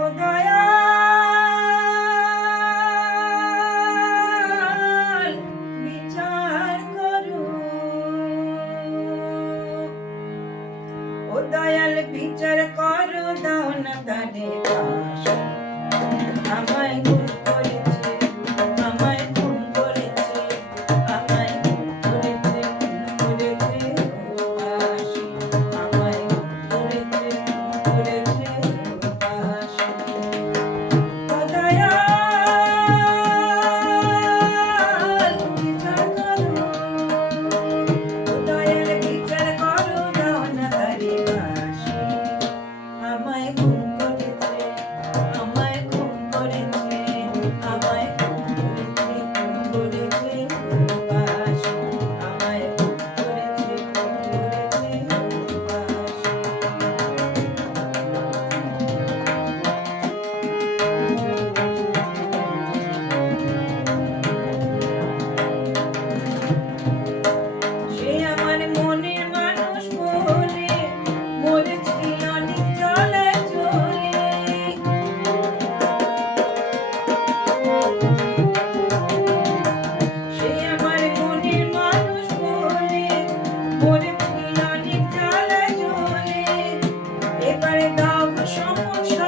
ও দয়াল বিচার করো, ও দয়াল বিচার করো, দাও না তারে পাশ। আমায় খুন করেছে, আমায় খুন করেছে, আমায় খুন করেছে, খুন করেছে ও পাশি। আমায় খুন করেছে, খুন করেছে ও পাশি। ও দয়াল বিচার করো, ও দয়াল বিচার করো, দাও না তারে পাশ। আমায় খুন করেছে, আমায় খুন করেছে, আমায় খুন করেছে, খুন করেছে ও পাশ। আমায় খুন করেছে, খুন করেছে ও পাশ। সে আমার মনের মানুষ বলে মরেছি অনেক জলে জলে। সে আমার মনের মানুষ বলে মরেছি অনেক জলে জলে। এবারে দাও সমস্যা